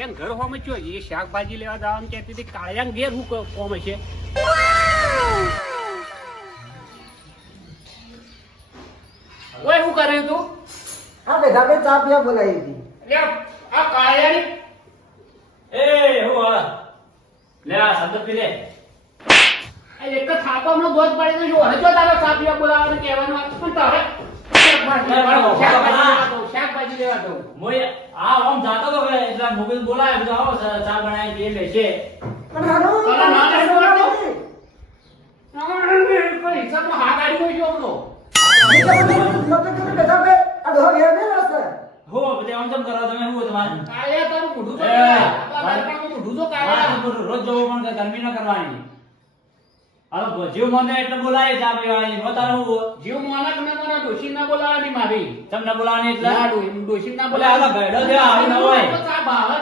કાળિયા ઘર હોમ ચો એ શાકભાજી લેવા જવાનું કહેતી હતી કાળિયા ઘેર હું કોમ છે ઓય શું કર્યું તું આ બેઠા બે ચા પીવા બોલાવી હતી લે આ કાળિયાની એ હું હા લે આ શબ્દ પી લે એક તો થાપામાં દોધ પાડી દઉં હજુ તારો સાપિયા બોલાવવાનું કહેવાનું પણ તારે શાકભાજી લેવા દઉં મોય આ આમ જાતો તો કે એટલે મોબાઈલ બોલાય બધું આવો ચા બનાવી પી લે છે પણ હાલો કોઈ હિસાબમાં હા ગાડી કોઈ જોવાનો બેઠા બે આ દોહા ઘેર ને રસ્તે હો બધે આમ તેમ કરો તમે હું તમારે કાળિયા તારું મોઢું તો મોઢું તો હા, કાળિયા રોજ જવો પણ ગરમી ન કરવાની હાલો જીવ મને એટલે બોલાય ચા પીવાની નો તારું હું જીવ મોના કે ના ડોશી ના બોલાવાની મારી તમને બોલાવાની એટલે ડોશી ના બોલે હાલો ગયડો છે આવી ન હોય ચા ભાવે